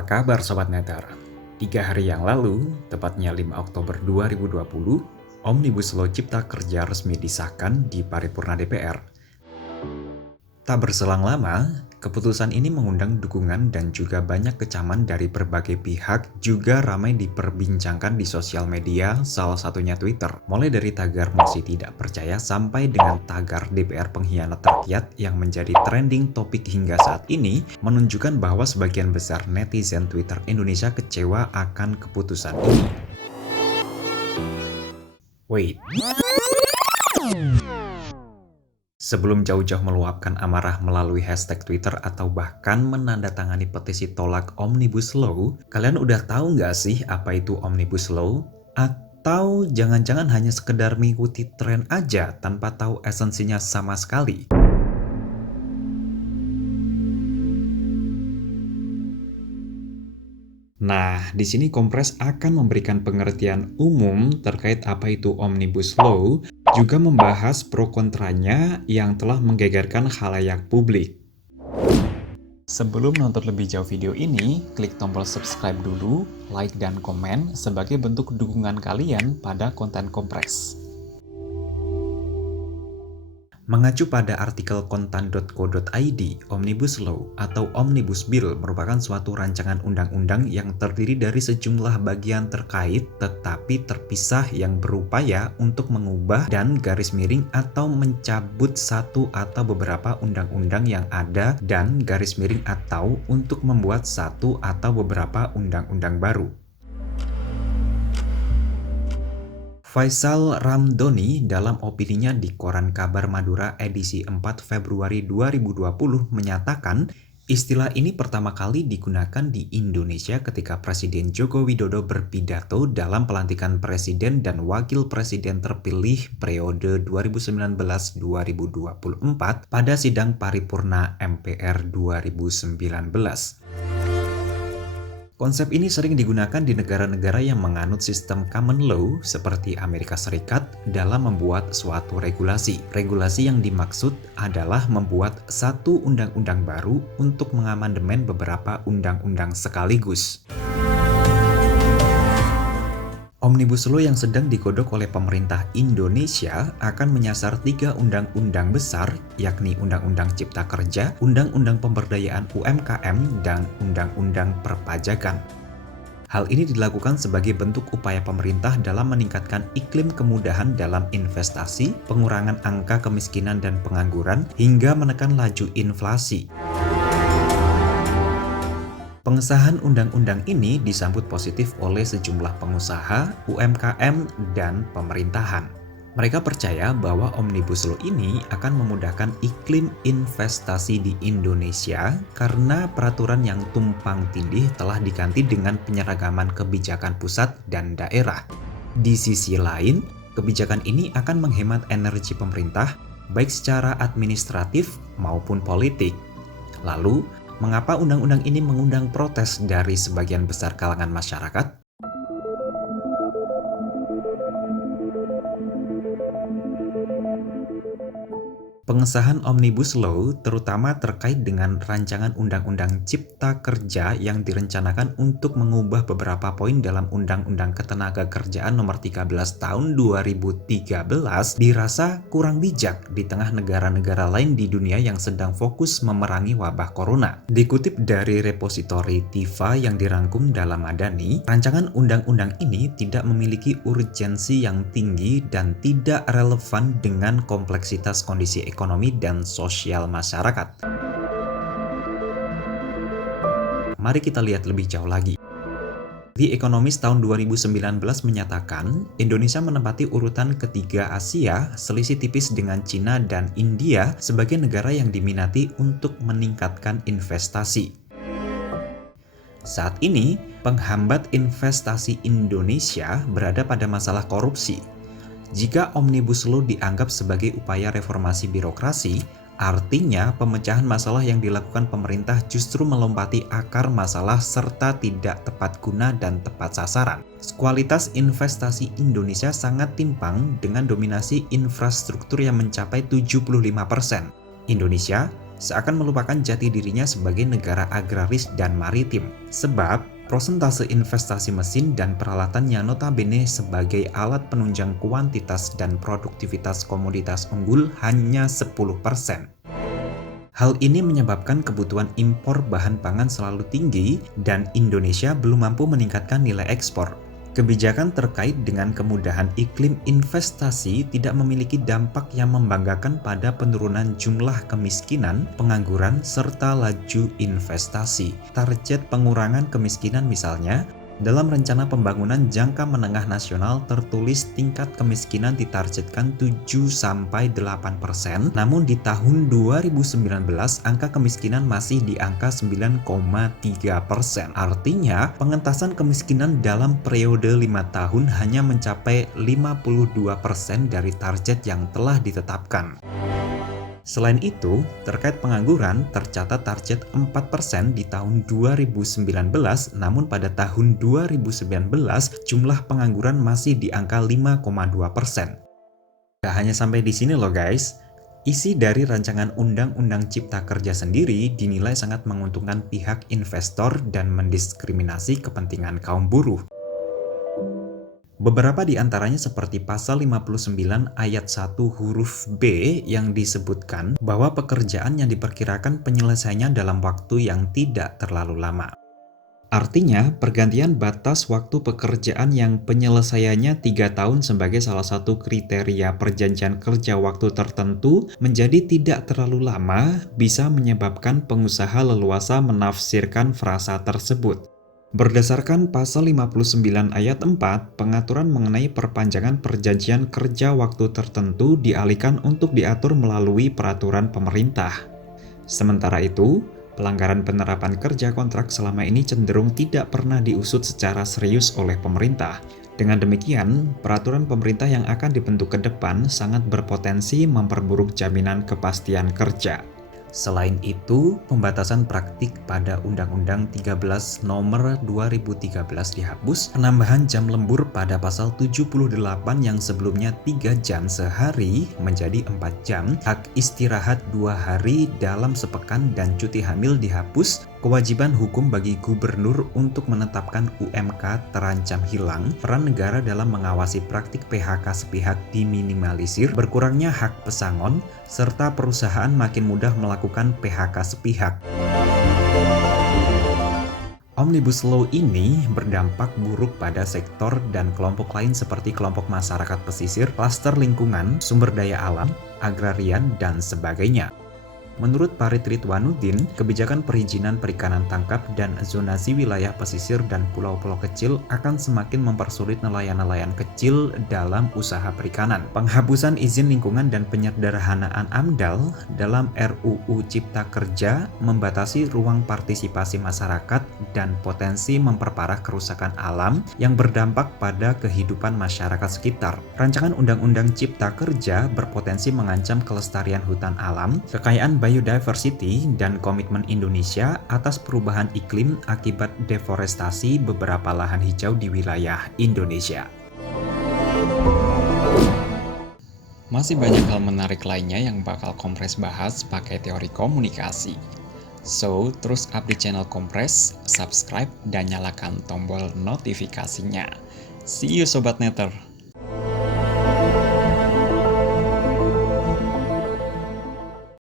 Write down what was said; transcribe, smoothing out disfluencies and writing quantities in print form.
Apa kabar Sobat Netter? 3 hari yang lalu, tepatnya 5 Oktober 2020, Omnibus Law Cipta Kerja resmi disahkan di paripurna DPR. Tak berselang lama, keputusan ini mengundang dukungan dan juga banyak kecaman dari berbagai pihak, juga ramai diperbincangkan di sosial media, salah satunya Twitter. Mulai dari tagar masih tidak percaya sampai dengan tagar DPR pengkhianat rakyat yang menjadi trending topik hingga saat ini, menunjukkan bahwa sebagian besar netizen Twitter Indonesia kecewa akan keputusan ini. Wait. Sebelum jauh-jauh meluapkan amarah melalui hashtag Twitter atau bahkan menandatangani petisi tolak Omnibus Law, kalian udah tahu nggak sih apa itu Omnibus Law? Atau jangan-jangan hanya sekedar mengikuti tren aja tanpa tahu esensinya sama sekali? Nah, di sini Kompres akan memberikan pengertian umum terkait apa itu Omnibus Law, juga membahas pro kontranya yang telah menggegerkan khalayak publik. Sebelum nonton lebih jauh video ini, klik tombol subscribe dulu, like dan komen sebagai bentuk dukungan kalian pada konten Kompres. Mengacu pada artikel kontan.co.id, Omnibus Law atau Omnibus Bill merupakan suatu rancangan undang-undang yang terdiri dari sejumlah bagian terkait tetapi terpisah yang berupaya untuk mengubah dan garis miring atau mencabut satu atau beberapa undang-undang yang ada dan garis miring atau untuk membuat satu atau beberapa undang-undang baru. Faisal Ramdhani dalam opininya di Koran Kabar Madura edisi 4 Februari 2020 menyatakan istilah ini pertama kali digunakan di Indonesia ketika Presiden Joko Widodo berpidato dalam pelantikan Presiden dan Wakil Presiden terpilih periode 2019-2024 pada sidang paripurna MPR 2019. Konsep ini sering digunakan di negara-negara yang menganut sistem common law seperti Amerika Serikat dalam membuat suatu regulasi. Regulasi yang dimaksud adalah membuat satu undang-undang baru untuk mengamandemen beberapa undang-undang sekaligus. Omnibus Law yang sedang digodok oleh pemerintah Indonesia akan menyasar 3 undang-undang besar, yakni Undang-Undang Cipta Kerja, Undang-Undang Pemberdayaan UMKM, dan Undang-Undang Perpajakan. Hal ini dilakukan sebagai bentuk upaya pemerintah dalam meningkatkan iklim kemudahan dalam investasi, pengurangan angka kemiskinan dan pengangguran, hingga menekan laju inflasi. Pengesahan undang-undang ini disambut positif oleh sejumlah pengusaha, UMKM, dan pemerintahan. Mereka percaya bahwa Omnibus Law ini akan memudahkan iklim investasi di Indonesia karena peraturan yang tumpang tindih telah diganti dengan penyeragaman kebijakan pusat dan daerah. Di sisi lain, kebijakan ini akan menghemat energi pemerintah, baik secara administratif maupun politik. Lalu, mengapa undang-undang ini mengundang protes dari sebagian besar kalangan masyarakat? Pengesahan Omnibus Law terutama terkait dengan rancangan Undang-Undang Cipta Kerja yang direncanakan untuk mengubah beberapa poin dalam Undang-Undang Ketenagakerjaan Nomor 13 Tahun 2013 dirasa kurang bijak di tengah negara-negara lain di dunia yang sedang fokus memerangi wabah corona. Dikutip dari repositori TIFA yang dirangkum dalam Madani, rancangan undang-undang ini tidak memiliki urgensi yang tinggi dan tidak relevan dengan kompleksitas kondisi ekonomi dan sosial masyarakat. Mari kita lihat lebih jauh lagi. The Economist tahun 2019 menyatakan Indonesia menempati urutan ketiga Asia, selisih tipis dengan Cina dan India sebagai negara yang diminati untuk meningkatkan investasi. Saat ini, penghambat investasi Indonesia berada pada masalah korupsi. Jika Omnibus Law dianggap sebagai upaya reformasi birokrasi, artinya pemecahan masalah yang dilakukan pemerintah justru melompati akar masalah serta tidak tepat guna dan tepat sasaran. Kualitas investasi Indonesia sangat timpang dengan dominasi infrastruktur yang mencapai 75%. Indonesia seakan melupakan jati dirinya sebagai negara agraris dan maritim. Sebab, prosentase investasi mesin dan peralatan yang notabene sebagai alat penunjang kuantitas dan produktivitas komoditas unggul hanya 10%. Hal ini menyebabkan kebutuhan impor bahan pangan selalu tinggi dan Indonesia belum mampu meningkatkan nilai ekspor. Kebijakan terkait dengan kemudahan iklim investasi tidak memiliki dampak yang membanggakan pada penurunan jumlah kemiskinan, pengangguran, serta laju investasi. Target pengurangan kemiskinan misalnya, dalam Rencana Pembangunan Jangka Menengah Nasional tertulis tingkat kemiskinan ditargetkan 7-8%, namun di tahun 2019 angka kemiskinan masih di angka 9,3%. Artinya, pengentasan kemiskinan dalam periode 5 tahun hanya mencapai 52% dari target yang telah ditetapkan. Selain itu, terkait pengangguran, tercatat target 4% di tahun 2019, namun pada tahun 2019 jumlah pengangguran masih di angka 5,2%. Gak hanya sampai di sini loh guys, isi dari rancangan Undang-Undang Cipta Kerja sendiri dinilai sangat menguntungkan pihak investor dan mendiskriminasi kepentingan kaum buruh. Beberapa di antaranya seperti pasal 59 ayat 1 huruf B yang disebutkan bahwa pekerjaan yang diperkirakan penyelesaiannya dalam waktu yang tidak terlalu lama. Artinya, pergantian batas waktu pekerjaan yang penyelesaiannya 3 tahun sebagai salah satu kriteria perjanjian kerja waktu tertentu menjadi tidak terlalu lama bisa menyebabkan pengusaha leluasa menafsirkan frasa tersebut. Berdasarkan pasal 59 ayat 4, pengaturan mengenai perpanjangan perjanjian kerja waktu tertentu dialihkan untuk diatur melalui peraturan pemerintah. Sementara itu, pelanggaran penerapan kerja kontrak selama ini cenderung tidak pernah diusut secara serius oleh pemerintah. Dengan demikian, peraturan pemerintah yang akan dibentuk ke depan sangat berpotensi memperburuk jaminan kepastian kerja. Selain itu, pembatasan praktik pada Undang-Undang 13 Nomor 2013 dihapus, penambahan jam lembur pada pasal 78 yang sebelumnya 3 jam sehari menjadi 4 jam, hak istirahat 2 hari dalam sepekan dan cuti hamil dihapus, kewajiban hukum bagi gubernur untuk menetapkan UMK terancam hilang, peran negara dalam mengawasi praktik PHK sepihak diminimalisir, berkurangnya hak pesangon, serta perusahaan makin mudah melakukan PHK sepihak. Omnibus Law ini berdampak buruk pada sektor dan kelompok lain seperti kelompok masyarakat pesisir, klaster lingkungan, sumber daya alam, agrarian, dan sebagainya. Menurut Farid Ridwanuddin, kebijakan perizinan perikanan tangkap dan zonasi wilayah pesisir dan pulau-pulau kecil akan semakin mempersulit nelayan-nelayan kecil dalam usaha perikanan. Penghapusan izin lingkungan dan penyederhanaan AMDAL dalam RUU Cipta Kerja membatasi ruang partisipasi masyarakat dan potensi memperparah kerusakan alam yang berdampak pada kehidupan masyarakat sekitar. Rancangan Undang-Undang Cipta Kerja berpotensi mengancam kelestarian hutan alam, kekayaan biodiversity, dan komitmen Indonesia atas perubahan iklim akibat deforestasi beberapa lahan hijau di wilayah Indonesia. Masih banyak hal menarik lainnya yang bakal Kompres bahas pakai teori komunikasi. So, terus update channel Kompres, subscribe, dan nyalakan tombol notifikasinya. See you Sobat Netter!